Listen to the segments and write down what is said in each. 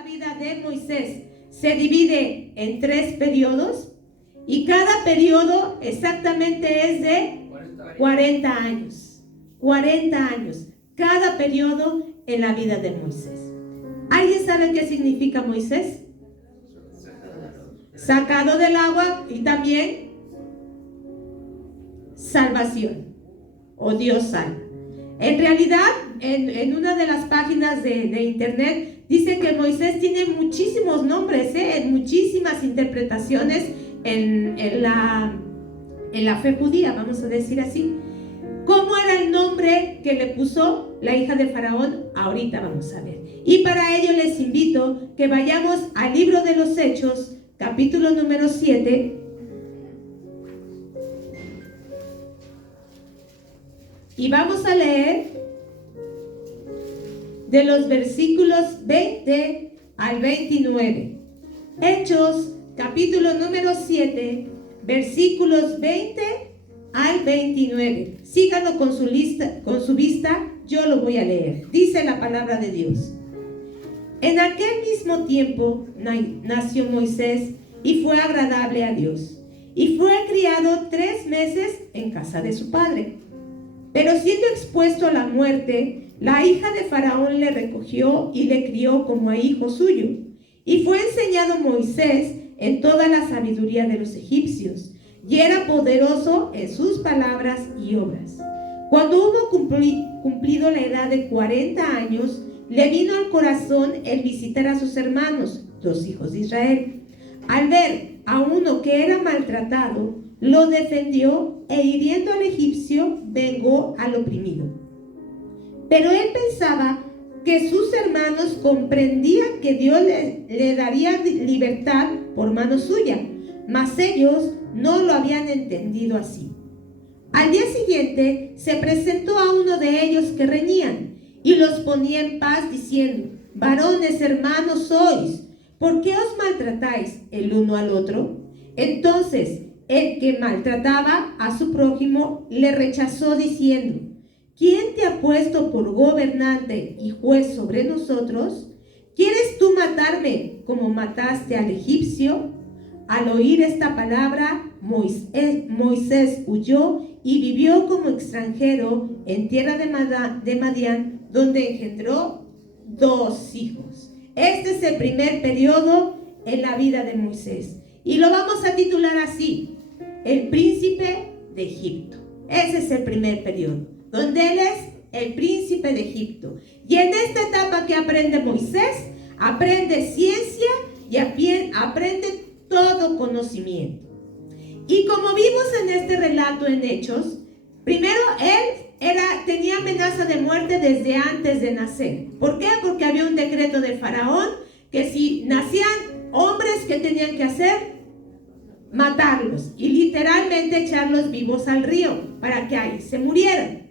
la vida de Moisés se divide en 3 periodos y cada periodo exactamente es de 40 años. 40 años. Cada periodo en la vida de Moisés. ¿Alguien sabe qué significa Moisés? Sacado del agua y también salvación o Dios salva. En realidad, en una de las páginas de internet dice que Moisés tiene muchísimos nombres, en muchísimas interpretaciones en la fe judía, vamos a decir así. ¿Cómo era el nombre que le puso la hija de Faraón? Ahorita vamos a ver. Y para ello les invito que vayamos al libro de los Hechos, capítulo número 7. Y vamos a leer de los versículos 20 al 29. Hechos, capítulo número 7, versículos 20 al 29. Síganlo con su vista, yo lo voy a leer. Dice la palabra de Dios. En aquel mismo tiempo nació Moisés y fue agradable a Dios. Y fue criado 3 meses en casa de su padre. Pero siendo expuesto a la muerte, la hija de Faraón le recogió y le crió como a hijo suyo. Y fue enseñado Moisés en toda la sabiduría de los egipcios, y era poderoso en sus palabras y obras. Cuando hubo cumplido la edad de 40 años, le vino al corazón el visitar a sus hermanos, los hijos de Israel. Al ver a uno que era maltratado, lo defendió e hiriendo al egipcio, vengó al oprimido. Pero él pensaba que sus hermanos comprendían que Dios le daría libertad por mano suya, mas ellos no lo habían entendido así. Al día siguiente se presentó a uno de ellos que reñían y los ponía en paz diciendo: varones hermanos sois, ¿por qué os maltratáis el uno al otro? Entonces el que maltrataba a su prójimo le rechazó diciendo: ¿quién te ha puesto por gobernante y juez sobre nosotros? ¿Quieres tú matarme como mataste al egipcio? Al oír esta palabra, Moisés huyó y vivió como extranjero en tierra de Madián, donde engendró 2 hijos. Este es el primer periodo en la vida de Moisés. Y lo vamos a titular así: el príncipe de Egipto. Ese es el primer periodo, donde él es el príncipe de Egipto. Y en esta etapa que aprende Moisés, aprende ciencia y aprende todo conocimiento. Y como vimos en este relato en Hechos, primero él tenía amenaza de muerte desde antes de nacer. ¿Por qué? Porque había un decreto de Faraón que si nacían hombres, ¿qué tenían que hacer? Matarlos y literalmente echarlos vivos al río para que ahí se murieran.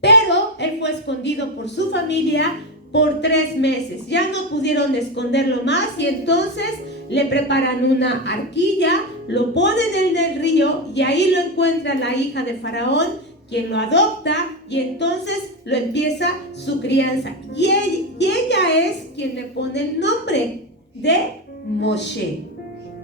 Pero él fue escondido por su familia por 3 meses. Ya no pudieron esconderlo más y entonces le preparan una arquilla, lo ponen en el río y ahí lo encuentra la hija de Faraón, quien lo adopta y entonces lo empieza su crianza. Y ella es quien le pone el nombre de Moshe.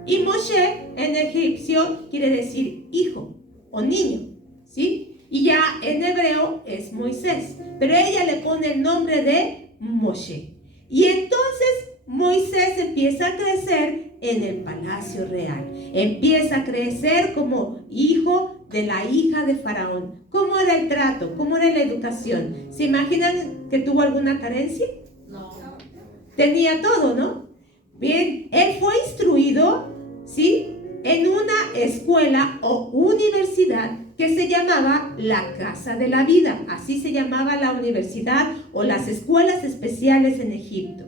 Y Moshe en egipcio quiere decir hijo o niño, ¿sí? Y ya en hebreo es Moisés, pero ella le pone el nombre de Moshe. Y entonces Moisés empieza a crecer en el palacio real. Empieza a crecer como hijo de la hija de Faraón. ¿Cómo era el trato? ¿Cómo era la educación? ¿Se imaginan que tuvo alguna carencia? No. Tenía todo, ¿no? Bien, él fue instruido, ¿sí?, en una escuela o universidad que se llamaba la Casa de la Vida. Así se llamaba la universidad o las escuelas especiales en Egipto.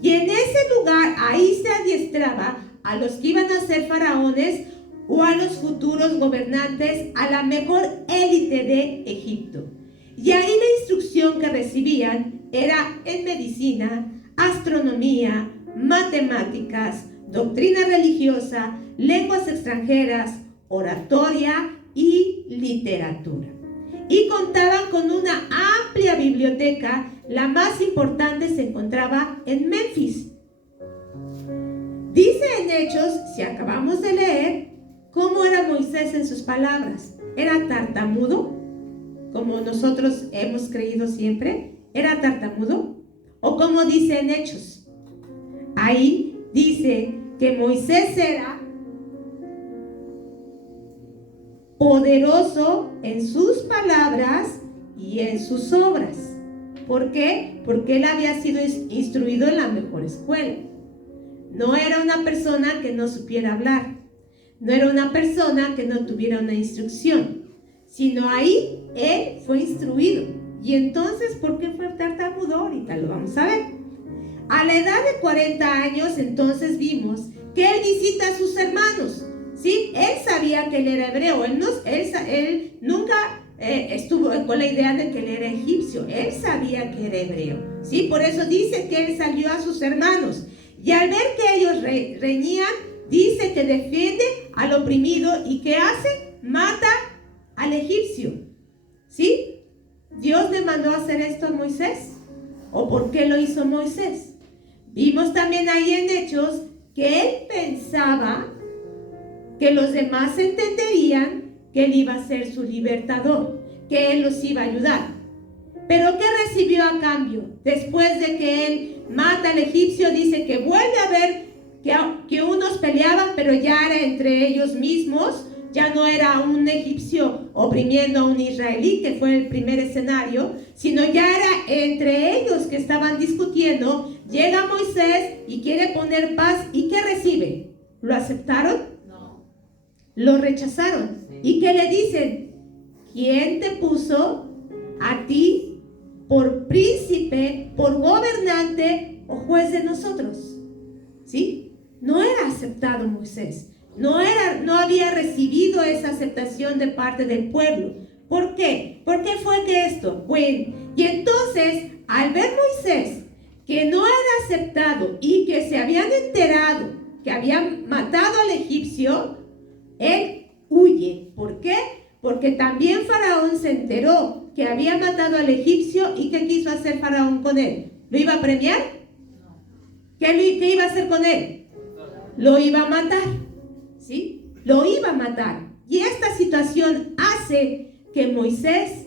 Y en ese lugar, ahí se adiestraba a los que iban a ser faraones o a los futuros gobernantes, a la mejor élite de Egipto. Y ahí la instrucción que recibían era en medicina, astronomía, matemáticas, doctrina religiosa, lenguas extranjeras, oratoria y literatura. Y contaban con una amplia biblioteca. La más importante se encontraba en Memphis, Dice en Hechos, si acabamos de leer, cómo era Moisés en sus palabras. ¿Era tartamudo? Como nosotros hemos creído siempre. ¿Era tartamudo? ¿O como dice en Hechos? Ahí dice que Moisés era poderoso en sus palabras y en sus obras. ¿Por qué? Porque él había sido instruido en la mejor escuela. No era una persona que no supiera hablar. No era una persona que no tuviera una instrucción. Sino ahí él fue instruido. Y entonces, ¿por qué fue tartamudo? Ahorita lo vamos a ver. A la edad de 40 años, entonces vimos que él visita a sus hermanos. ¿Sí? Él sabía que él era hebreo. Él nunca estuvo con la idea de que él era egipcio. Él sabía que era hebreo. ¿Sí? Por eso dice que él salió a sus hermanos. Y al ver que ellos reñían, dice que defiende al oprimido. ¿Y qué hace? Mata al egipcio. ¿Sí? ¿Dios le mandó a hacer esto a Moisés? ¿O por qué lo hizo Moisés? Vimos también ahí en Hechos que él pensaba que los demás entenderían que él iba a ser su libertador, que él los iba a ayudar. Pero ¿qué recibió a cambio? Después de que él mata al egipcio, dice que vuelve a ver que unos peleaban, pero ya era entre ellos mismos. Ya no era un egipcio oprimiendo a un israelí, que fue el primer escenario, sino ya era entre ellos que estaban discutiendo. Llega Moisés y quiere poner paz. ¿Y qué recibe? ¿Lo aceptaron? No. Lo rechazaron. Sí. ¿Y qué le dicen? ¿Quién te puso a ti por príncipe, por gobernante o juez de nosotros? ¿Sí? No era aceptado Moisés. No había recibido esa aceptación de parte del pueblo. ¿Por qué? ¿Por qué fue que esto? Bueno, y entonces, al ver Moisés que no era aceptado y que se habían enterado que habían matado al egipcio, él huye. ¿Por qué? Porque también Faraón se enteró que había matado al egipcio. ¿Y qué quiso hacer Faraón con él? ¿Lo iba a premiar? ¿Qué iba a hacer con él? Lo iba a matar. ¿Sí? Lo iba a matar. Y esta situación hace que Moisés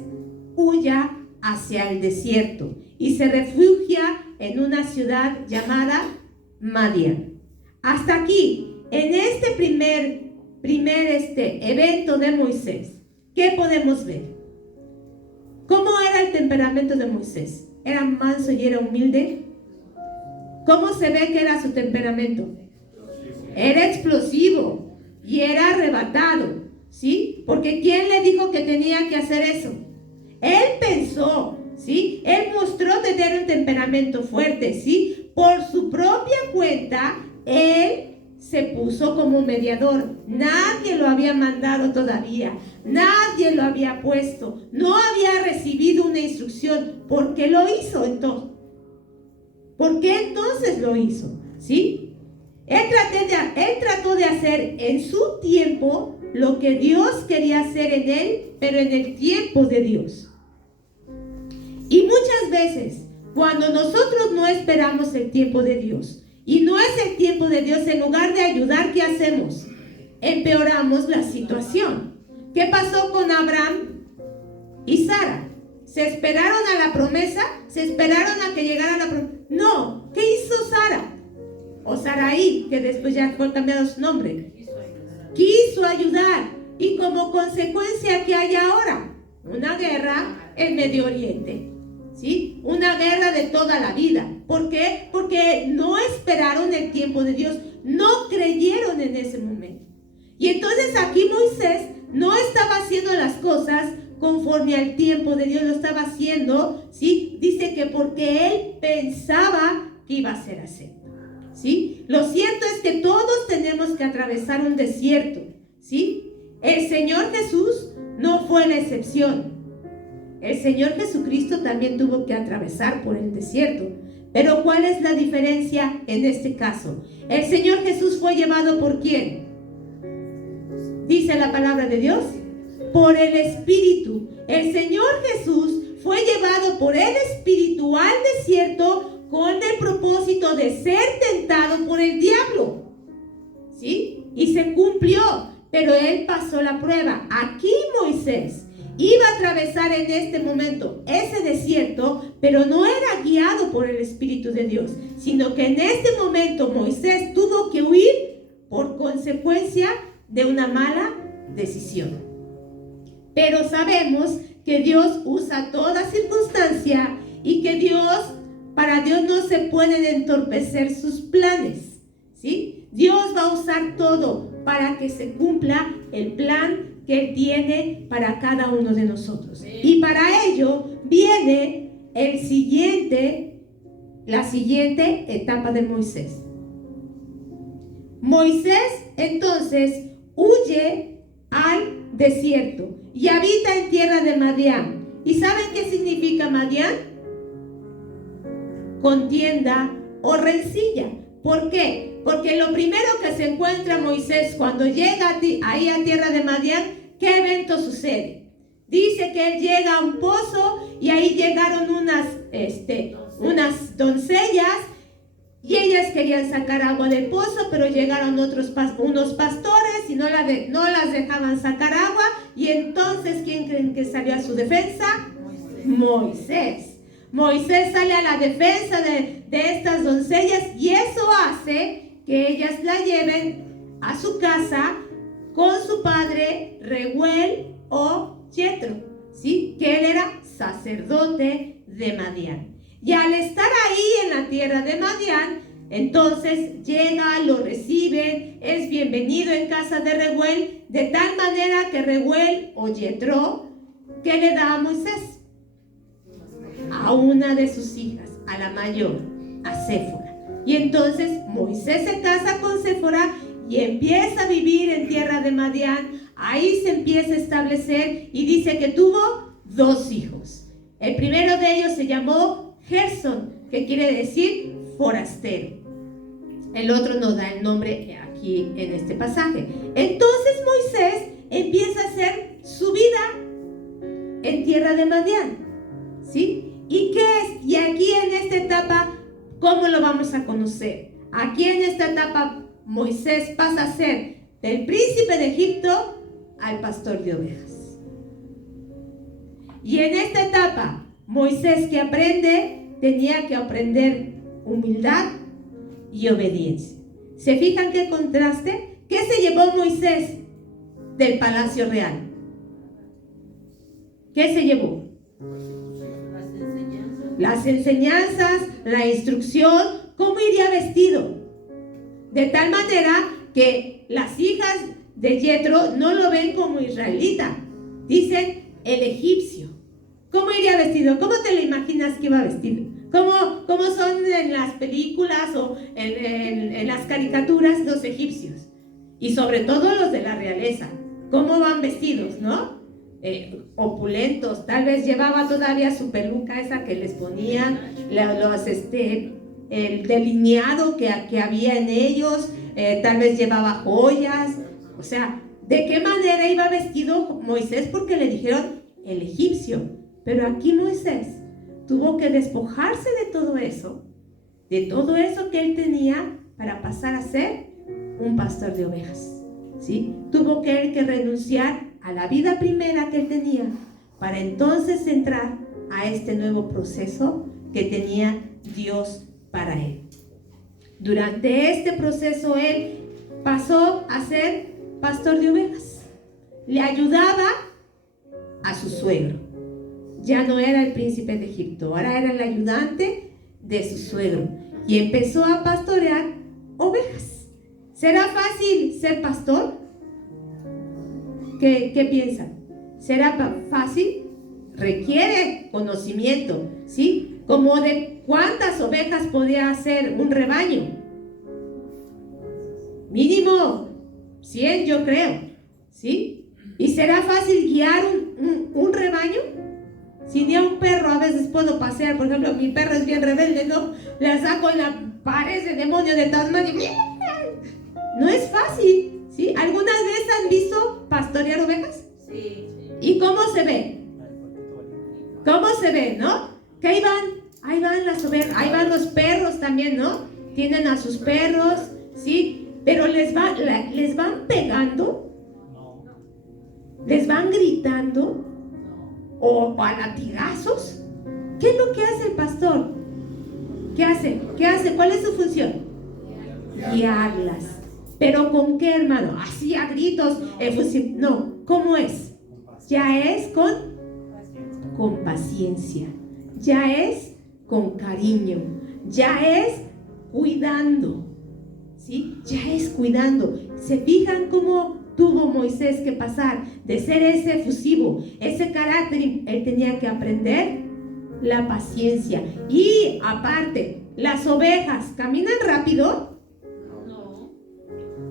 huya hacia el desierto y se refugia en una ciudad llamada Madián. Hasta aquí, en este primer evento de Moisés, ¿qué podemos ver? ¿Cómo era el temperamento de Moisés? ¿Era manso y era humilde? ¿Cómo se ve que era su temperamento? Era explosivo y era arrebatado, ¿sí? Porque ¿quién le dijo que tenía que hacer eso? Él pensó, ¿sí? Él mostró tener un temperamento fuerte, ¿sí? Por su propia cuenta, él se puso como mediador. Nadie lo había mandado todavía. Nadie lo había puesto. No había recibido una instrucción. ¿Por qué lo hizo entonces? ¿Por qué entonces lo hizo? ¿Sí? Él trató de hacer en su tiempo lo que Dios quería hacer en él, pero en el tiempo de Dios. Y muchas veces, cuando nosotros no esperamos el tiempo de Dios, y no es el tiempo de Dios, en lugar de ayudar, ¿qué hacemos? Empeoramos la situación. ¿Qué pasó con Abraham y Sara? ¿Se esperaron a la promesa? ¿Se esperaron a que llegara la promesa? No. ¿Qué hizo Sara? O Sarai, que después ya fue cambiado su nombre. Quiso ayudar. Y como consecuencia, ¿qué hay ahora? Una guerra en Medio Oriente. ¿Sí? Una guerra de toda la vida. ¿Por qué? Porque no esperaron el tiempo de Dios. No creyeron en ese momento. Y entonces aquí Moisés no estaba haciendo las cosas conforme al tiempo de Dios. Lo estaba haciendo, ¿sí? Dice que porque él pensaba que iba a ser así. ¿Sí? Lo cierto es que todos tenemos que atravesar un desierto, ¿sí? El Señor Jesús no fue la excepción. El Señor Jesucristo también tuvo que atravesar por el desierto. Pero ¿cuál es la diferencia en este caso? El Señor Jesús fue llevado ¿por quién? Dice la palabra de Dios. Por el Espíritu. El Señor Jesús fue llevado por el Espíritu al desierto con el propósito de ser tentado por el diablo. y se cumplió, pero él pasó la prueba. Aquí Moisés iba a atravesar en este momento ese desierto, pero no era guiado por el Espíritu de Dios, sino que en este momento Moisés tuvo que huir por consecuencia de una mala decisión. Pero sabemos que Dios usa toda circunstancia y que para Dios no se pueden entorpecer sus planes, ¿sí? Dios va a usar todo para que se cumpla el plan que Él tiene para cada uno de nosotros. Y para ello viene la siguiente etapa de Moisés. Moisés entonces huye al desierto y habita en tierra de Madián. ¿Y saben qué significa Madián? Contienda o rencilla. ¿Por qué? Porque lo primero que se encuentra Moisés cuando llega ahí a tierra de Madián, ¿qué evento sucede? Dice que él llega a un pozo y ahí llegaron unas doncellas y ellas querían sacar agua del pozo, pero llegaron unos pastores y no las dejaban sacar agua. Y entonces, ¿quién creen que salió a su defensa? Moisés. Moisés sale a la defensa de estas doncellas y eso hace que ellas la lleven a su casa con su padre Reuel o Jetro, ¿sí? Que él era sacerdote de Madián. Y al estar ahí en la tierra de Madián, entonces llega, lo reciben, es bienvenido en casa de Reuel, de tal manera que Reuel o Jetro, ¿qué le da a Moisés? A una de sus hijas, a la mayor, a Séfora. Y entonces Moisés se casa con Séfora y empieza a vivir en tierra de Madián. Ahí se empieza a establecer y dice que tuvo 2 hijos. El primero de ellos se llamó Gersón, que quiere decir forastero. El otro nos da el nombre aquí en este pasaje. Entonces Moisés empieza a hacer su vida en tierra de Madián, ¿sí? ¿Y qué es? Y aquí en esta etapa, ¿cómo lo vamos a conocer? Aquí en esta etapa Moisés pasa a ser del príncipe de Egipto al pastor de ovejas. Y en esta etapa Moisés, que aprende, tenía que aprender humildad y obediencia. ¿Se fijan qué contraste? ¿Qué se llevó Moisés del palacio real? ¿Qué se llevó? Las enseñanzas, la instrucción, cómo iría vestido. De tal manera que las hijas de Jetro no lo ven como israelita, dicen el egipcio. ¿Cómo iría vestido? ¿Cómo te lo imaginas que iba vestido? ¿Cómo son en las películas o en las caricaturas los egipcios? Y sobre todo los de la realeza. ¿Cómo van vestidos, no? Opulentos. Tal vez llevaba todavía su peluca esa que les ponían, el delineado que había en ellos. Tal vez llevaba joyas. O sea, ¿de qué manera iba vestido Moisés? Porque le dijeron el egipcio. Pero aquí Moisés tuvo que despojarse de todo eso que él tenía para pasar a ser un pastor de ovejas, ¿sí? Tuvo que renunciar a la vida primera que él tenía para entonces entrar a este nuevo proceso que tenía Dios para él. Durante este proceso él pasó a ser pastor de ovejas. Le ayudaba a su suegro. Ya no era el príncipe de Egipto, ahora era el ayudante de su suegro. Y empezó a pastorear ovejas. ¿Será fácil ser pastor? ¿Qué piensan? ¿Será fácil? Requiere conocimiento, ¿sí? Como de cuántas ovejas podía hacer un rebaño. Mínimo 100, yo creo, ¿sí? ¿Y será fácil guiar un rebaño? Si ni a un perro a veces puedo pasear, por ejemplo, mi perro es bien rebelde, ¿no? Le saco en la pared ese demonio de Tasmania. No es fácil, ¿sí? ¿Algunas veces han visto pastorear ovejas? Sí. ¿Y cómo se ve? ¿Cómo se ve, no? Que ahí van las ovejas, ahí van los perros también, ¿no? Tienen a sus perros, ¿sí? pero les van pegando, les van gritando o a latigazos. ¿Qué es lo que hace el pastor? ¿Qué hace? ¿Cuál es su función? Guiarlas. ¿Pero con qué, hermano? Así a gritos. No, ¿cómo es? Ya es con paciencia, ya es con cariño, ya es cuidando, ¿sí? Ya es cuidando. ¿Se fijan cómo tuvo Moisés que pasar de ser ese efusivo, ese carácter? Él tenía que aprender la paciencia. Y aparte, las ovejas caminan rápido. No.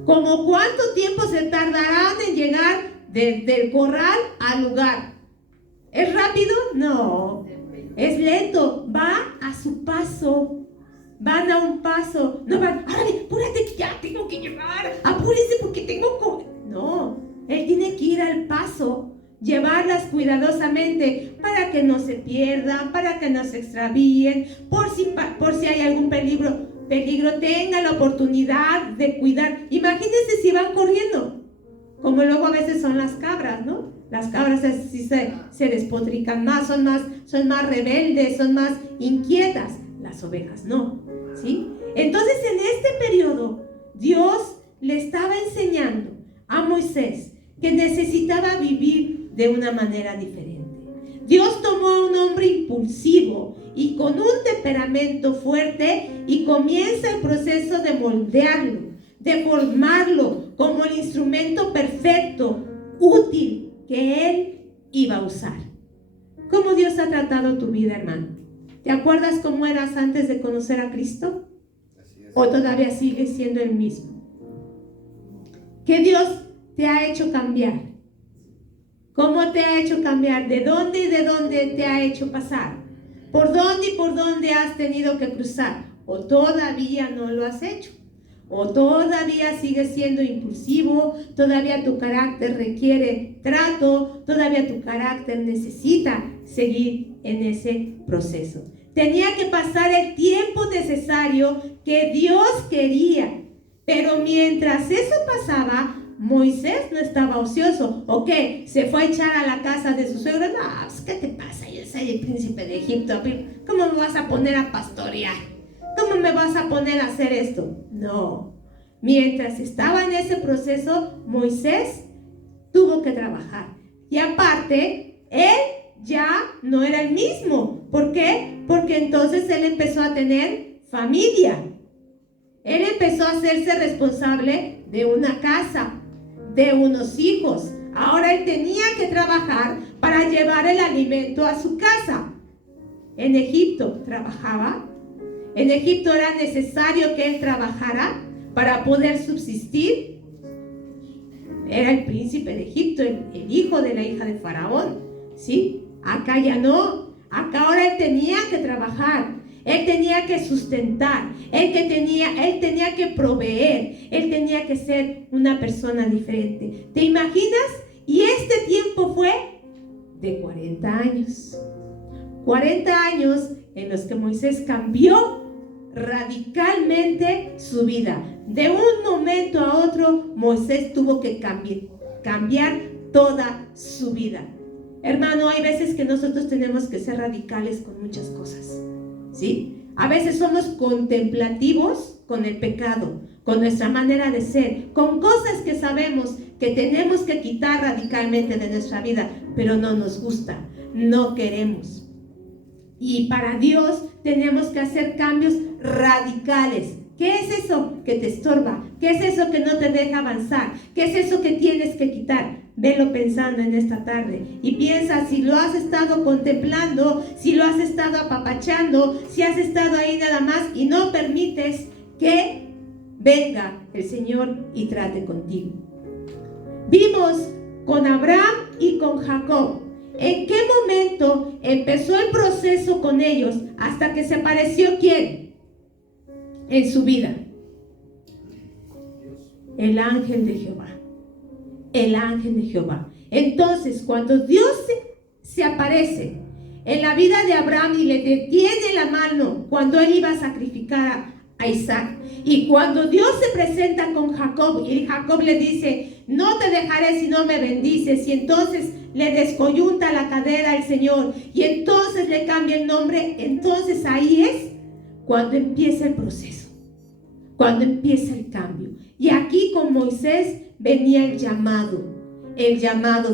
¿Cómo cuánto tiempo se tardarán en llegar del corral al lugar? ¿Es rápido? No, es lento. Va a su paso. Van a un paso. No van, ¡ay, apúrate que ya tengo que llegar! ¡Apúrese porque tengo No, él tiene que ir al paso, llevarlas cuidadosamente para que no se pierdan, para que no se extravíen, por si hay algún peligro, tenga la oportunidad de cuidar. Imagínense si van corriendo, como luego a veces son las cabras, ¿no? Las cabras sí se despotrican más, son más rebeldes, son más inquietas. Las ovejas no, ¿sí? Entonces en este periodo Dios le estaba enseñando a Moisés que necesitaba vivir de una manera diferente. Dios tomó a un hombre impulsivo y con un temperamento fuerte y comienza el proceso de moldearlo, de formarlo como el instrumento perfecto, útil que él iba a usar. ¿Cómo Dios ha tratado tu vida, hermano? ¿Te acuerdas cómo eras antes de conocer a Cristo? ¿O todavía sigues siendo el mismo? ¿Qué Dios te ha hecho cambiar? ¿Cómo te ha hecho cambiar? ¿De dónde y de dónde te ha hecho pasar? ¿Por dónde y por dónde has tenido que cruzar? ¿O todavía no lo has hecho? ¿O todavía sigues siendo impulsivo? ¿Todavía tu carácter requiere trato? ¿Todavía tu carácter necesita seguir en ese proceso? Tenía que pasar el tiempo necesario que Dios quería. Pero mientras eso pasaba, Moisés no estaba ocioso. ¿O qué? ¿Se fue a echar a la casa de su suegro? No, pues, ¿qué te pasa? Yo soy el príncipe de Egipto. ¿Cómo me vas a poner a pastorear? ¿Cómo me vas a poner a hacer esto? No. Mientras estaba en ese proceso, Moisés tuvo que trabajar. Y aparte, él ya no era el mismo. ¿Por qué? Porque entonces él empezó a tener familia. Él empezó a hacerse responsable de una casa, de unos hijos. Ahora él tenía que trabajar para llevar el alimento a su casa. En Egipto trabajaba. En Egipto era necesario que él trabajara para poder subsistir. Era el príncipe de Egipto, el hijo de la hija de Faraón, ¿sí? Acá ya no. Acá ahora él tenía que trabajar. Él tenía que sustentar. Él tenía que proveer. Él tenía que ser una persona diferente. ¿Te imaginas? Y este tiempo fue de 40 años. 40 años en los que Moisés cambió radicalmente su vida. De un momento a otro, Moisés tuvo que cambiar toda su vida. Hermano, hay veces que nosotros tenemos que ser radicales con muchas cosas, ¿sí? A veces somos contemplativos con el pecado, con nuestra manera de ser, con cosas que sabemos que tenemos que quitar radicalmente de nuestra vida, pero no nos gusta, no queremos. Y para Dios tenemos que hacer cambios radicales. ¿Qué es eso que te estorba? ¿Qué es eso que no te deja avanzar? ¿Qué es eso que tienes que quitar? Velo pensando en esta tarde y piensa si lo has estado contemplando, si lo has estado apapachando, si has estado ahí nada más y no permites que venga el Señor y trate contigo. Vimos con Abraham y con Jacob. ¿En qué momento empezó el proceso con ellos hasta que se apareció quién en su vida? El ángel de Jehová. El ángel de Jehová. Entonces, cuando Dios se aparece en la vida de Abraham y le detiene la mano cuando él iba a sacrificar a Isaac, Y cuando Dios se presenta con Jacob y Jacob le dice, no te dejaré si no me bendices, y entonces le descoyunta la cadera al Señor y entonces le cambia el nombre, entonces ahí es cuando empieza el proceso, cuando empieza el cambio. Y aquí con Moisés venía el llamado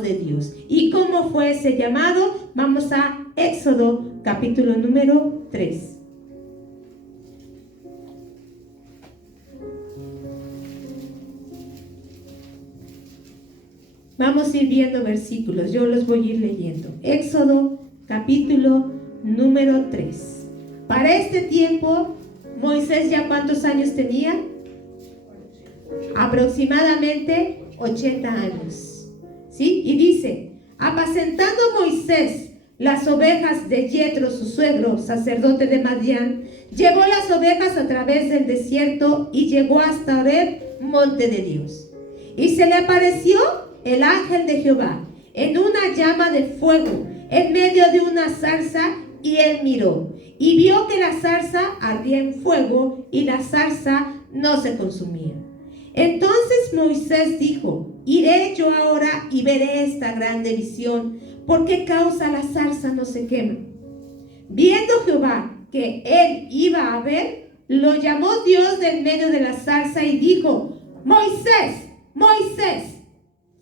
de Dios. ¿Y cómo fue ese llamado? Vamos a Éxodo capítulo número 3. Vamos a ir viendo versículos, yo los voy a ir leyendo. Éxodo capítulo número 3. Para este tiempo, Moisés ya ¿cuántos años tenía? Aproximadamente 80 años. ¿Sí? Y dice, apacentando Moisés las ovejas de Yetro, su suegro, sacerdote de Madián, llevó las ovejas a través del desierto y llegó hasta Horeb, monte de Dios. Y se le apareció el ángel de Jehová en una llama de fuego en medio de una zarza, y él miró y vio que la zarza ardía en fuego y la zarza no se consumía. Entonces Moisés dijo, iré yo ahora y veré esta grande visión, ¿por qué causa la zarza no se quema? Viendo Jehová que él iba a ver, lo llamó Dios del medio de la zarza y dijo, Moisés, Moisés.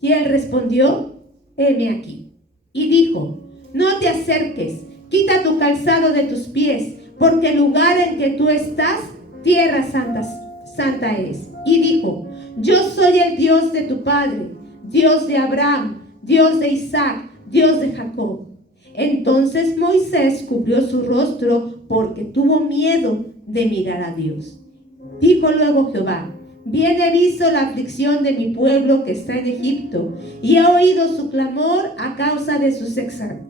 Y él respondió, heme aquí. Y dijo, no te acerques, quita tu calzado de tus pies, porque el lugar en que tú estás, tierra santa es. Y dijo, yo soy el Dios de tu padre, Dios de Abraham, Dios de Isaac, Dios de Jacob. Entonces Moisés cubrió su rostro porque tuvo miedo de mirar a Dios. Dijo luego Jehová, bien he visto la aflicción de mi pueblo que está en Egipto, y he oído su clamor a causa de sus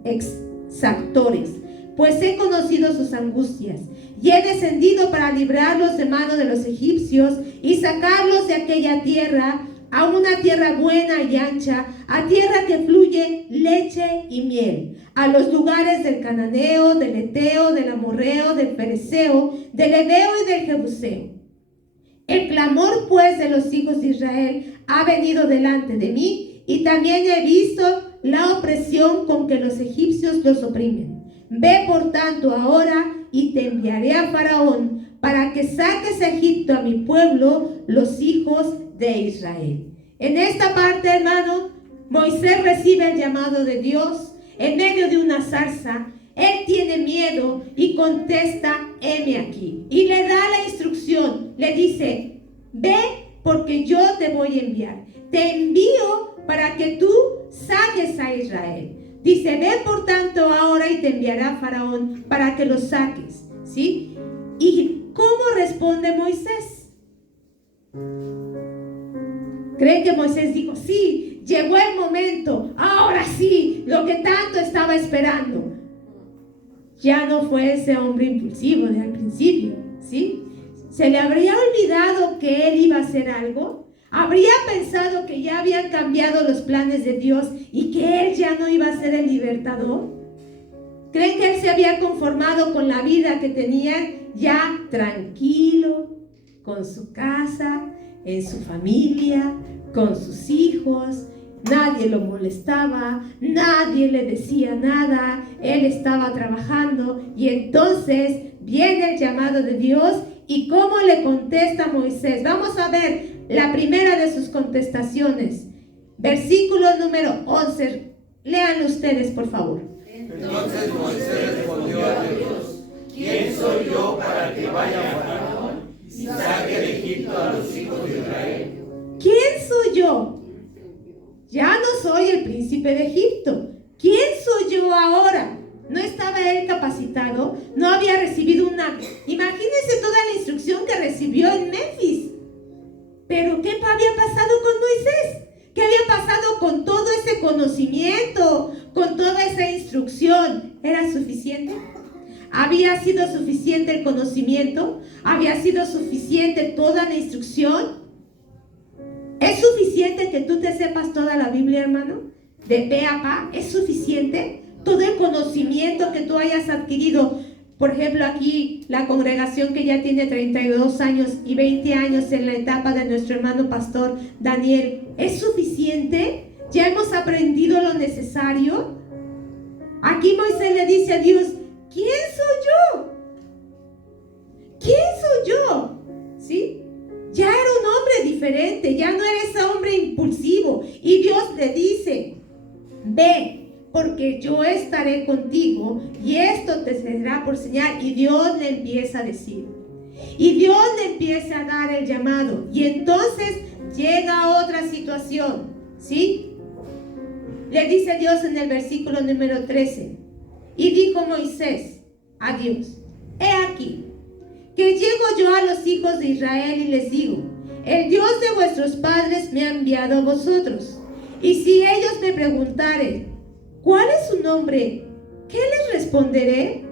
exactores, pues he conocido sus angustias, y he descendido para librarlos de mano de los egipcios, y sacarlos de aquella tierra, a una tierra buena y ancha, a tierra que fluye leche y miel, a los lugares del cananeo, del eteo, del amorreo, del pereceo, del heveo y del jebuseo. El clamor pues de los hijos de Israel ha venido delante de mí, y también he visto la opresión con que los egipcios los oprimen. Ve por tanto ahora y te enviaré a Faraón para que saques a Egipto a mi pueblo, los hijos de Israel. En esta parte, hermano, Moisés recibe el llamado de Dios en medio de una zarza. Él tiene miedo y contesta, heme aquí. Y le da la instrucción, le dice, ve porque yo te voy a enviar. Te envío para que tú saques a Israel. Dice, ve por tanto ahora y te enviará a Faraón para que lo saques. ¿Sí? ¿Y cómo responde Moisés? ¿Creen que Moisés dijo, sí, llegó el momento, ahora sí, lo que tanto estaba esperando? Ya no fue ese hombre impulsivo de al principio, ¿sí? ¿Se le habría olvidado que él iba a hacer algo? ¿Habría pensado que ya habían cambiado los planes de Dios y que él ya no iba a ser el libertador? ¿Creen que él se había conformado con la vida que tenía ya tranquilo, con su casa, en su familia, con sus hijos? Nadie lo molestaba, nadie le decía nada, él estaba trabajando, y entonces viene el llamado de Dios. ¿Y cómo le contesta Moisés? Vamos a ver la primera de sus contestaciones, versículo número 11, léanlo ustedes por favor. Entonces Moisés respondió a Dios, ¿quién soy yo para que vaya a Faraón y saque de Egipto a los hijos de Israel? ¿Quién soy yo? Ya no soy el príncipe de Egipto. ¿Quién soy yo ahora? ¿No estaba él capacitado? ¿No había recibido una... Imagínense toda la instrucción que recibió en Memphis. Pero ¿qué había pasado con Moisés? ¿Qué había pasado con todo ese conocimiento? Con toda esa instrucción. ¿Era suficiente? ¿Había sido suficiente el conocimiento? ¿Había sido suficiente toda la instrucción? ¿Es suficiente que tú te sepas toda la Biblia, hermano? De pe a pa, ¿es suficiente? Todo el conocimiento que tú hayas adquirido, Por ejemplo, aquí la congregación que ya tiene 32 años y 20 años en la etapa de nuestro hermano pastor Daniel, ¿es suficiente? ¿Ya hemos aprendido lo necesario? Aquí Moisés le dice a Dios, ¿quién soy yo? ¿Quién soy yo? ¿Sí? Ya era un hombre diferente, ya no era ese hombre impulsivo. Y Dios le dice, ve, porque yo estaré contigo y esto te será por señal. Y Dios le empieza a decir, y Dios le empieza a dar el llamado. Y entonces llega otra situación, ¿sí? Le dice Dios en el versículo número 13, y dijo Moisés a Dios, he aquí, que llego yo a los hijos de Israel y les digo, el Dios de vuestros padres me ha enviado a vosotros. Y si ellos me preguntaren, ¿cuál es su nombre? ¿Qué les responderé?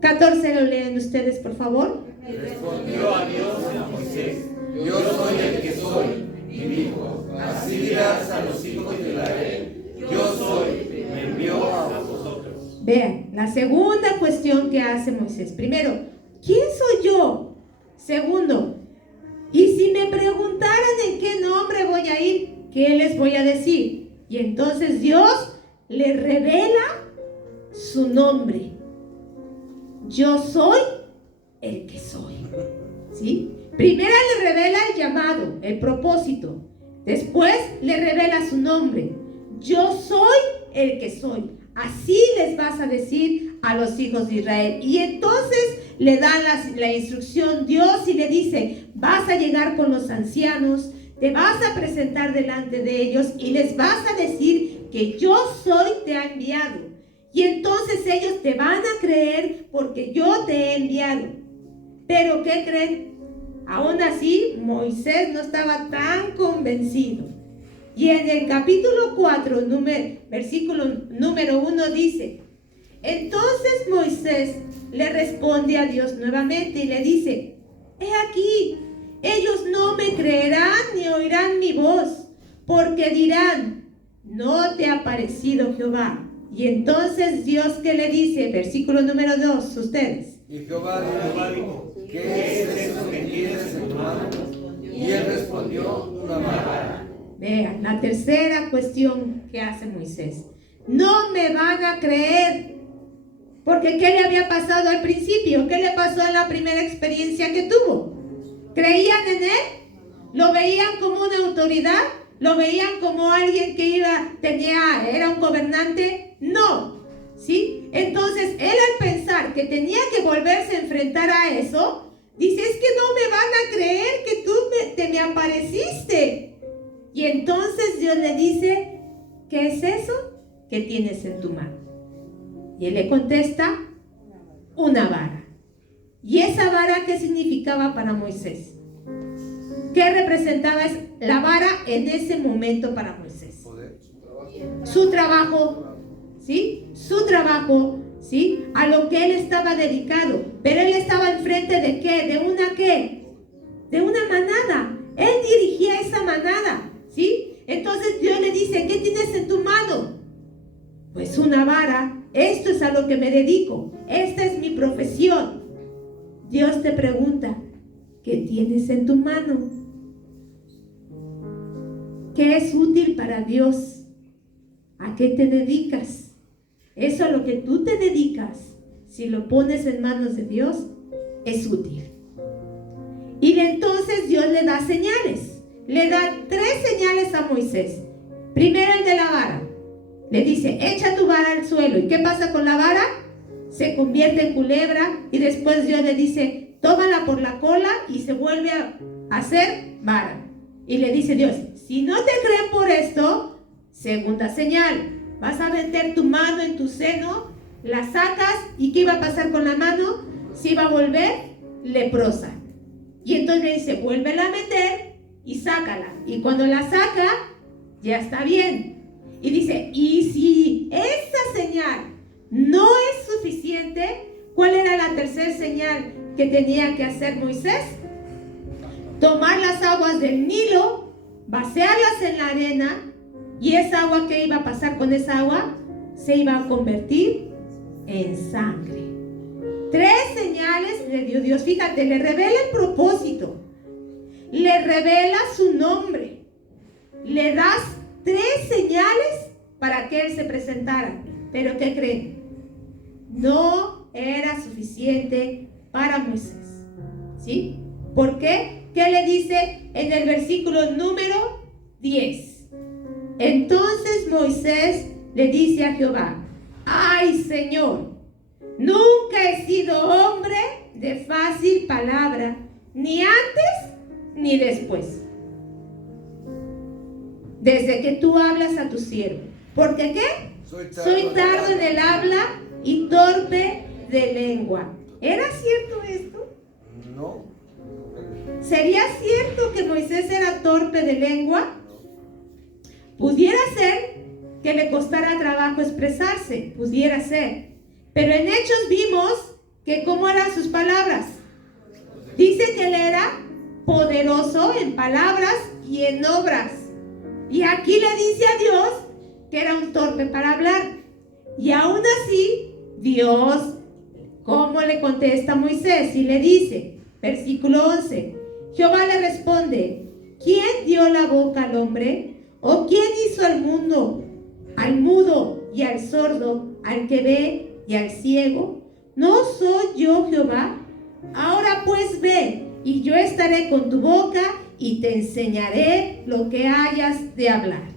14 lo leen ustedes, por favor. Respondió a Dios a Moisés, yo soy el que soy. Y dijo, así dirás a los hijos de Israel, yo soy, me envió a vosotros. Vean, la segunda cuestión que hace Moisés. Primero, ¿quién soy yo? Segundo, y si me preguntaran en qué nombre voy a ir, ¿qué les voy a decir? Y entonces Dios le revela su nombre. Yo soy el que soy. ¿Sí? Primero le revela el llamado, el propósito. Después le revela su nombre. Yo soy el que soy. Así les vas a decir a los hijos de Israel. Y entonces le da la instrucción Dios y le dice, vas a llegar con los ancianos, te vas a presentar delante de ellos y les vas a decir que yo soy, te ha enviado. Y entonces ellos te van a creer porque yo te he enviado. Pero ¿qué creen? Aún así, Moisés no estaba tan convencido. Y en el capítulo 4, versículo número 1 dice, entonces Moisés le responde a Dios nuevamente y le dice, he aquí, ellos no me creerán ni oirán mi voz, porque dirán, no te ha parecido Jehová. Y entonces Dios, ¿qué le dice? Versículo número 2, ustedes. Y Jehová dijo, ¿qué es eso que tienes en tu mano? Y él respondió, una vara. Vean, la tercera cuestión que hace Moisés. No me van a creer. Porque ¿qué le había pasado al principio? ¿Qué le pasó en la primera experiencia que tuvo? ¿Creían en él? ¿Lo veían como una autoridad? ¿Lo veían como alguien que era un gobernante? No. ¿Sí? Entonces, él al pensar que tenía que volverse a enfrentar a eso, dice, es que no me van a creer que tú te me apareciste. Y entonces Dios le dice, ¿qué es eso que tienes en tu mano? Y él le contesta, una vara. ¿Y esa vara qué significaba para Moisés? ¿Qué representaba la vara en ese momento para Moisés? Su trabajo, ¿sí? Su trabajo, ¿sí? A lo que él estaba dedicado. Pero él estaba enfrente de ¿qué? ¿De una qué? De una manada. Él dirigía esa manada, ¿sí? Entonces Dios le dice, ¿qué tienes en tu mano? Pues una vara. Esto es a lo que me dedico. Esta es mi profesión. Dios te pregunta, ¿qué tienes en tu mano? ¿Qué es útil para Dios? ¿A qué te dedicas? Eso a lo que tú te dedicas, si lo pones en manos de Dios, es útil. Y entonces Dios le da señales. Le da 3 señales a Moisés. Primero el de la vara. Le dice, echa tu vara al suelo. ¿Y qué pasa con la vara? Se convierte en culebra. Y después Dios le dice, tómala por la cola y se vuelve a hacer vara. Y le dice Dios, si no te creen por esto, segunda señal, vas a meter tu mano en tu seno, la sacas, ¿y qué iba a pasar con la mano? Se iba a volver leprosa. Y entonces le dice, vuélvela a meter y sácala. Y cuando la saca, ya está bien. Y dice, y si esta señal no es suficiente, ¿cuál era la tercera señal que tenía que hacer Moisés? Tomar las aguas del Nilo, vaciarlas en la arena, y esa agua, ¿qué iba a pasar con esa agua? Se iba a convertir en sangre. 3 señales le dio Dios. Fíjate, le revela el propósito, le revela su nombre, le das 3 señales para que Él se presentara. Pero ¿qué creen? No era suficiente para Moisés. ¿Sí? ¿Por qué? ¿Qué le dice en el versículo número 10? Entonces Moisés le dice a Jehová: ¡ay, Señor! Nunca he sido hombre de fácil palabra, ni antes ni después, desde que tú hablas a tu siervo. ¿Porque qué? Soy tardo en el habla y torpe de lengua. ¿Era cierto esto? No. ¿Sería cierto que Moisés era torpe de lengua? Pudiera ser que le costara trabajo expresarse, pudiera ser. Pero en Hechos vimos que cómo eran sus palabras. Dice que él era poderoso en palabras y en obras. Y aquí le dice a Dios que era un torpe para hablar. Y aún así, Dios, ¿cómo le contesta a Moisés? Y le dice, versículo 11, Jehová le responde: ¿quién dio la boca al hombre? ¿O quién hizo al mundo, al mudo y al sordo, al que ve y al ciego? ¿No soy yo Jehová? Ahora pues ve, y yo estaré con tu boca y te enseñaré lo que hayas de hablar.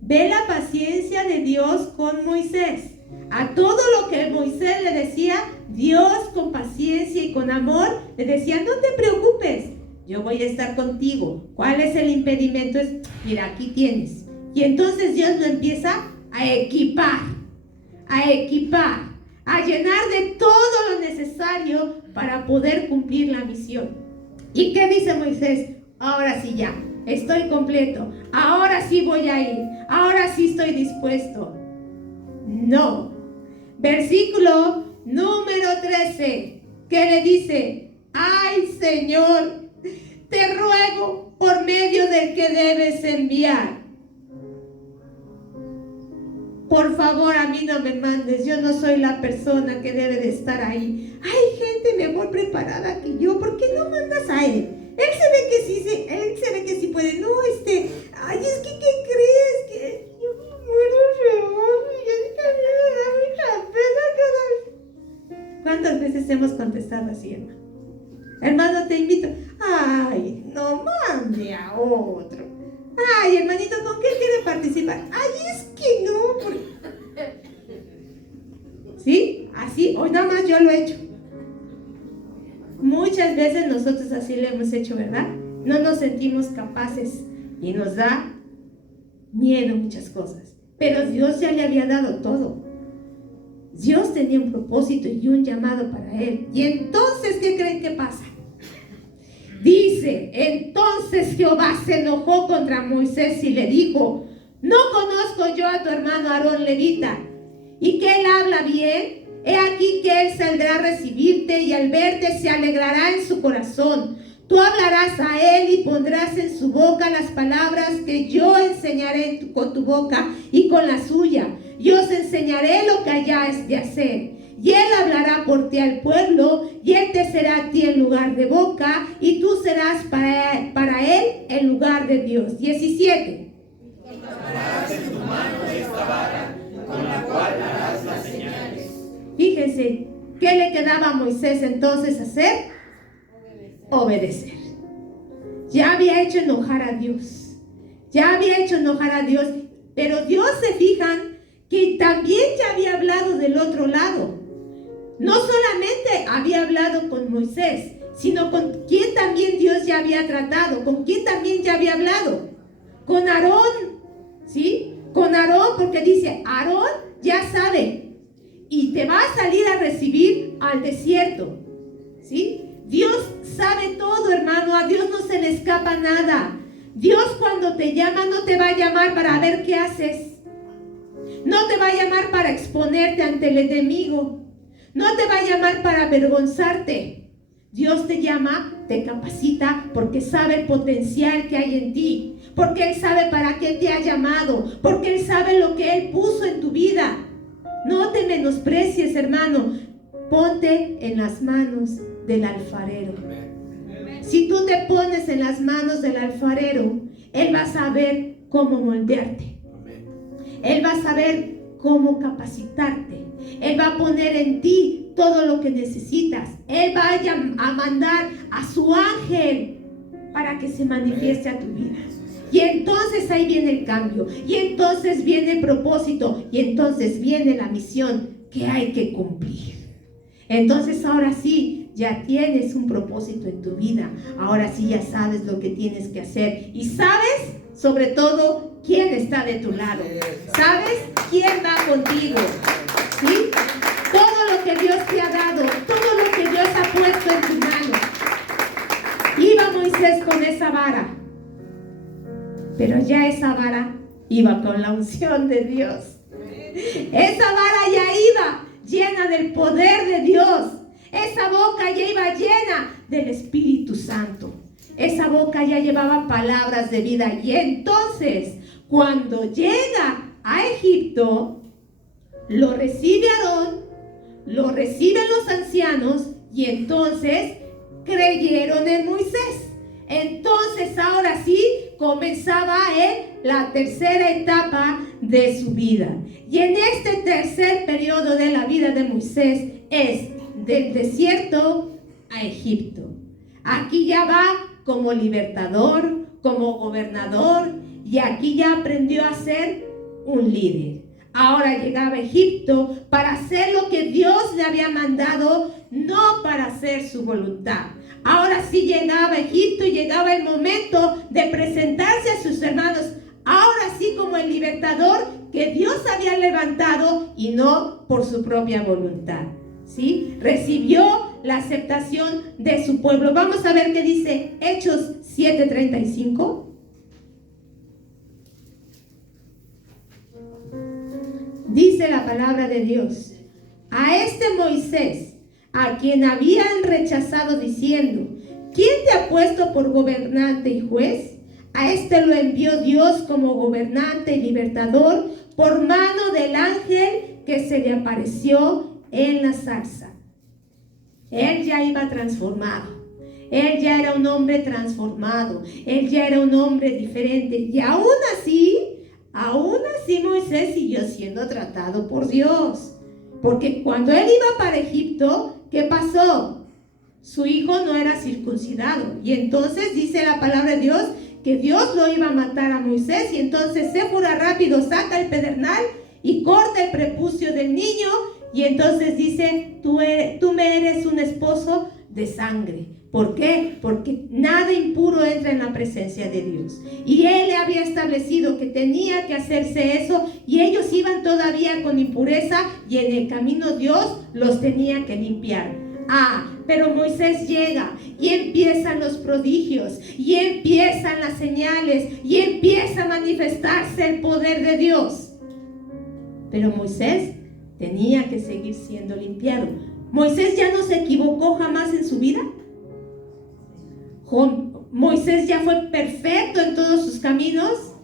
Ve la paciencia de Dios con Moisés. A todo lo que Moisés le decía, Dios con paciencia y con amor le decía: no te preocupes, yo voy a estar contigo. ¿Cuál es el impedimento? Es, mira, aquí tienes. Y entonces Dios lo empieza a equipar, a llenar de todo lo necesario para poder cumplir la misión. ¿Y qué dice Moisés? Ahora sí ya, estoy completo. Ahora sí voy a ir. Ahora sí estoy dispuesto. No. Versículo número 13, que le dice: ay, Señor, te ruego por medio del que debes enviar. Por favor, a mí no me mandes, yo no soy la persona que debe de estar ahí. Hay gente mejor preparada que yo, ¿por qué no mandas a él? Él se ve que sí puede. No, ay, es que, ¿qué crees? Que yo me muero de amor y es que a mí me da mucha pena cada vez. ¿Cuántas veces hemos contestado así, hermano? Hermano, te invito. Ay, no mande a otro. Ay, hermanito, ¿con qué quiere participar? Ay, es que no. ¿Sí? Así, hoy nada más yo lo he hecho. Muchas veces nosotros así lo hemos hecho, ¿verdad? No nos sentimos capaces y nos da miedo muchas cosas. Pero Dios ya le había dado todo. Dios tenía un propósito y un llamado para él. Y entonces, ¿qué creen que pasa? Dice, entonces Jehová se enojó contra Moisés y le dijo: ¿no conozco yo a tu hermano Aarón levita, y que él habla bien? He aquí que él saldrá a recibirte, y al verte se alegrará en su corazón. Tú hablarás a él y pondrás en su boca las palabras que yo enseñaré con tu boca y con la suya. Yo os enseñaré lo que hayáis de hacer. Y él hablará por ti al pueblo, y él te será a ti en lugar de boca, y tú serás para él en lugar de Dios. 17. Tomarás en tu mano esta vara, con la cual harás las señales. Fíjense, ¿qué le quedaba a Moisés entonces hacer? Obedecer. Ya había hecho enojar a Dios. Pero Dios, se fijan, que también ya había hablado del otro lado. No solamente había hablado con Moisés, sino con quien también Dios ya había tratado, con quien también ya había hablado. Con Aarón, ¿sí? Con Aarón, porque dice, Aarón ya sabe y te va a salir a recibir al desierto, ¿sí? Dios sabe todo, hermano. A Dios no se le escapa nada. Dios, cuando te llama, no te va a llamar para ver qué haces. No te va a llamar para exponerte ante el enemigo. No te va a llamar para avergonzarte. Dios te llama, te capacita, porque sabe el potencial que hay en ti. Porque Él sabe para qué te ha llamado. Porque Él sabe lo que Él puso en tu vida. No te menosprecies, hermano. ponte en las manos del alfarero. Si tú te pones en las manos del alfarero, Él va a saber cómo moldearte. Él va a saber cómo capacitarte. Él va a poner en ti todo lo que necesitas. Él va a mandar a su ángel para que se manifieste a tu vida. Y entonces ahí viene el cambio. Y entonces viene el propósito. Y entonces viene la misión que hay que cumplir. Entonces ahora sí, ya tienes un propósito en tu vida. Ahora sí ya sabes lo que tienes que hacer. Y sabes, sobre todo, quién está de tu lado. ¿Sabes quién va contigo? ¿Sí? Todo lo que Dios te ha dado, todo lo que Dios ha puesto en tu mano. Iba Moisés con esa vara. Pero ya esa vara iba con la unción de Dios. Esa vara ya iba llena del poder de Dios. Esa boca ya iba llena del Espíritu Santo. Esa boca ya llevaba palabras de vida. Y entonces, cuando llega a Egipto, lo recibe Aarón, lo reciben los ancianos y entonces creyeron en Moisés. Entonces ahora sí comenzaba la tercera etapa de su vida. Y en este tercer periodo de la vida de Moisés es del desierto a Egipto. Aquí ya va como libertador, como gobernador, y aquí ya aprendió a ser un líder. Ahora llegaba a Egipto para hacer lo que Dios le había mandado, no para hacer su voluntad. Ahora sí llegaba a Egipto y llegaba el momento de presentarse a sus hermanos. Ahora sí como el libertador que Dios había levantado y no por su propia voluntad. ¿Sí? Recibió la aceptación de su pueblo. Vamos a ver qué dice Hechos 7:35. Dice la palabra de Dios: a este Moisés, a quien habían rechazado diciendo: ¿quién te ha puesto por gobernante y juez? A este lo envió Dios como gobernante y libertador por mano del ángel que se le apareció en la zarza. Él ya iba transformado. Él ya era un hombre transformado. Él ya era un hombre diferente. Y aún así Moisés siguió siendo tratado por Dios. Porque cuando él iba para Egipto, ¿qué pasó? Su hijo no era circuncidado. Y entonces dice la palabra de Dios que Dios lo iba a matar a Moisés. Y entonces Séfora rápido saca el pedernal y corta el prepucio del niño. Y entonces dice: tú me eres un esposo de sangre. ¿Por qué? Porque nada impuro entra en la presencia de Dios. Y Él le había establecido que tenía que hacerse eso, y ellos iban todavía con impureza, y en el camino Dios los tenía que limpiar. Pero Moisés llega y empiezan los prodigios, y empiezan las señales, y empieza a manifestarse el poder de Dios. Pero Moisés tenía que seguir siendo limpiado. Moisés ya no se equivocó jamás en su vida. Moisés ya fue perfecto en todos sus caminos.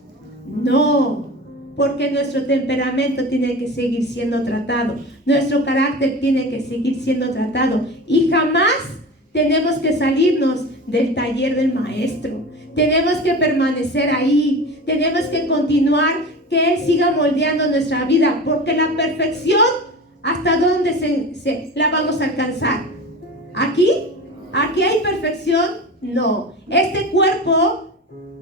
No, porque nuestro temperamento tiene que seguir siendo tratado. Nuestro carácter tiene que seguir siendo tratado. Y jamás tenemos que salirnos del taller del maestro. Tenemos que permanecer ahí. Tenemos que continuar, que Él siga moldeando nuestra vida. Porque la perfección, ¿hasta dónde la vamos a alcanzar? ¿Aquí? ¿Aquí hay perfección? No. Este cuerpo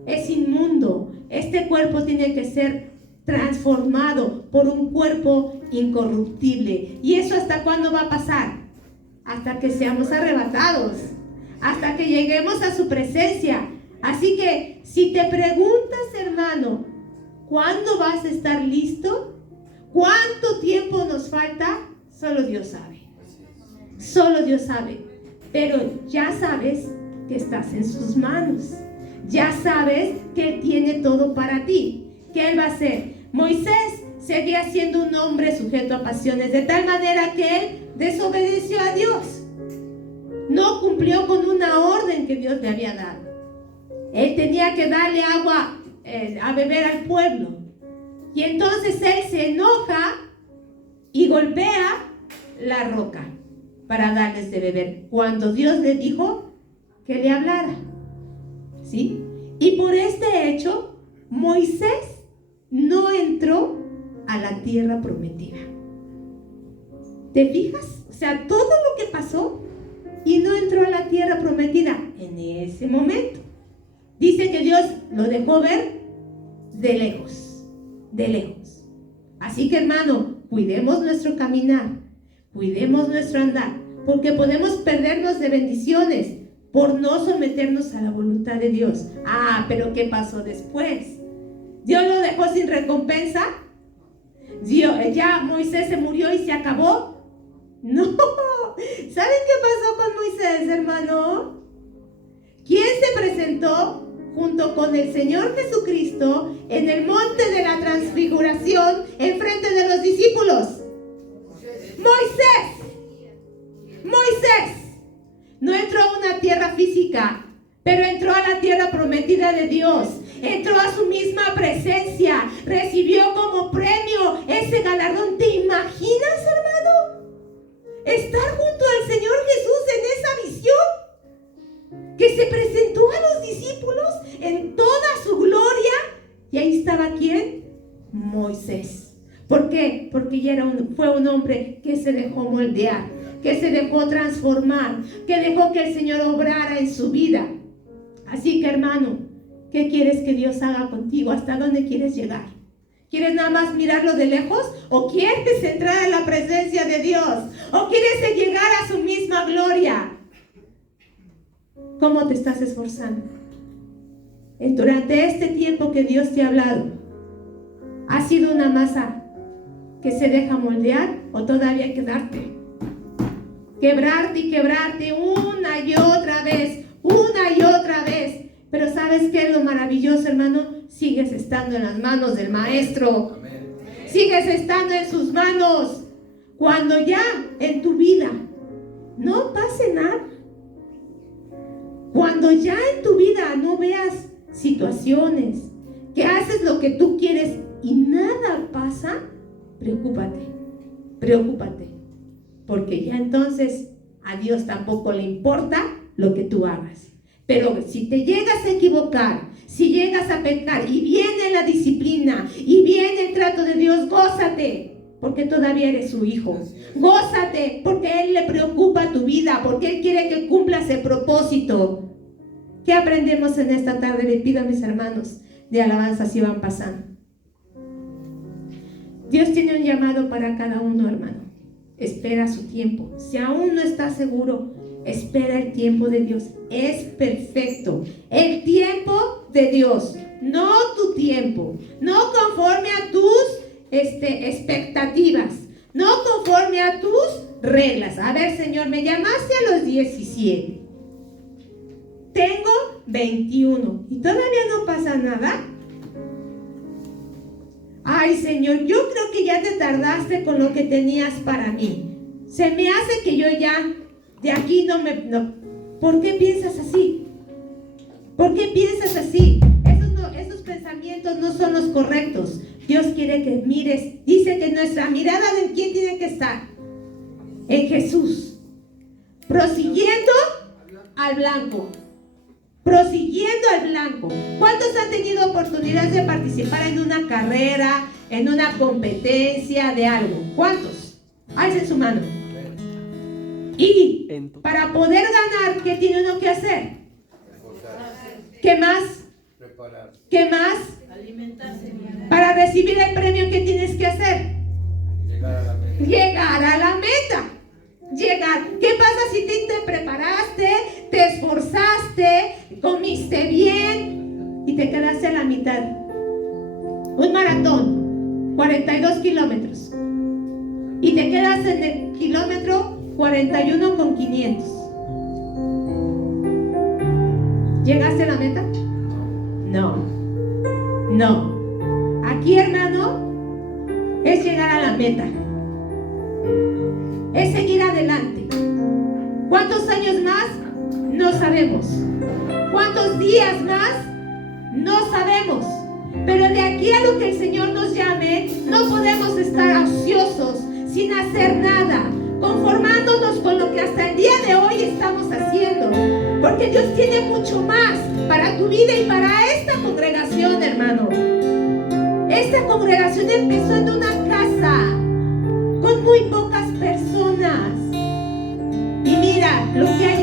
es inmundo. Este cuerpo tiene que ser transformado por un cuerpo incorruptible. ¿Y eso hasta cuándo va a pasar? Hasta que seamos arrebatados, hasta que lleguemos a su presencia. Así que si te preguntas, hermano, ¿cuándo vas a estar listo? ¿Cuánto tiempo nos falta? Solo Dios sabe. Solo Dios sabe. Pero ya sabes que estás en sus manos. Ya sabes que Él tiene todo para ti. ¿Qué Él va a hacer? Moisés seguía siendo un hombre sujeto a pasiones, de tal manera que él desobedeció a Dios. No cumplió con una orden que Dios le había dado. Él tenía que darle agua a beber al pueblo. Y entonces él se enoja y golpea la roca. para darles de beber, cuando Dios le dijo que le hablara. ¿Sí? Y por este hecho, Moisés no entró a la tierra prometida. ¿Te fijas? O sea, todo lo que pasó y no entró a la tierra prometida en ese momento. Dice que Dios lo dejó ver de lejos, de lejos. Así que, hermano, cuidemos nuestro caminar, cuidemos nuestro andar, porque podemos perdernos de bendiciones por no someternos a la voluntad de Dios. Ah, pero ¿qué pasó después? ¿Dios lo dejó sin recompensa? ¿Ya Moisés se murió y se acabó? No. ¿Saben qué pasó con Moisés, hermano? ¿Quién se presentó junto con el Señor Jesucristo en el monte de la transfiguración en frente de los discípulos? Moisés. No entró a una tierra física, pero entró a la tierra prometida de Dios. Entró a su misma presencia, recibió como premio ese galardón. ¿Te imaginas, hermano? Estar junto al Señor Jesús en esa visión que se presentó a los discípulos en toda su gloria. Y ahí estaba ¿quién? Moisés. ¿Por qué? Porque ya fue un hombre que se dejó moldear, que se dejó transformar, que dejó que el Señor obrara en su vida. Así que, hermano, ¿qué quieres que Dios haga contigo? ¿Hasta dónde quieres llegar? ¿Quieres nada más mirarlo de lejos? ¿O quieres entrar en la presencia de Dios? ¿O quieres llegar a su misma gloria? ¿Cómo te estás esforzando? Durante este tiempo que Dios te ha hablado, ¿ha sido una masa que se deja moldear o todavía hay que darte? Quebrarte y quebrarte una y otra vez, Pero ¿sabes qué es lo maravilloso, hermano? Sigues estando en las manos del Maestro. Amén. Sigues estando en sus manos. Cuando ya en tu vida no pase nada, cuando ya en tu vida no veas situaciones, que haces lo que tú quieres y nada pasa, preocúpate, porque ya entonces a Dios tampoco le importa lo que tú hagas. Pero si te llegas a equivocar, si llegas a pecar y viene la disciplina y viene el trato de Dios, gózate, porque todavía eres su hijo. Gózate, porque Él le preocupa tu vida, porque Él quiere que cumplas el propósito. ¿Qué aprendemos en esta tarde? Le pido a mis hermanos de alabanza si van pasando. Dios tiene un llamado para cada uno, hermano. Espera su tiempo. Si aún no estás seguro, espera el tiempo de Dios. Es perfecto. El tiempo de Dios, no tu tiempo. No conforme a tus expectativas. No conforme a tus reglas. A ver, Señor, me llamaste a los 17. Tengo 21 y todavía no pasa nada. Ay, Señor, yo creo que ya te tardaste con lo que tenías para mí. Se me hace que yo ya de aquí no. ¿Por qué piensas así? ¿Por qué piensas así? Esos pensamientos no son los correctos. Dios quiere que mires. Dice que nuestra mirada ¿en quién tiene que estar? En Jesús. Prosiguiendo al blanco. Prosiguiendo al blanco. ¿Cuántos han tenido oportunidades de participar en una carrera, en una competencia de algo? ¿Cuántos? Alcen su mano. Y para poder ganar, ¿qué tiene uno que hacer? ¿Qué más? ¿Qué más? Alimentarse. Para recibir el premio, ¿qué tienes que hacer? Llegar a la meta. Llegar. ¿Qué pasa si te preparaste, te esforzaste, comiste bien y te quedaste a la mitad? Un maratón, 42 kilómetros. Y te quedas en el kilómetro 41,500. ¿Llegaste a la meta? No. Aquí, hermano, es llegar a la meta. Es seguir adelante. ¿Cuántos años más? No sabemos. ¿Cuántos días más? No sabemos. Pero de aquí a lo que el Señor nos llame, no podemos estar ociosos, sin hacer nada. conformándonos con lo que hasta el día de hoy estamos haciendo, porque Dios tiene mucho más para tu vida y para esta congregación, hermano. Esta congregación empezó en una casa con muy pocas personas, y mira lo que hay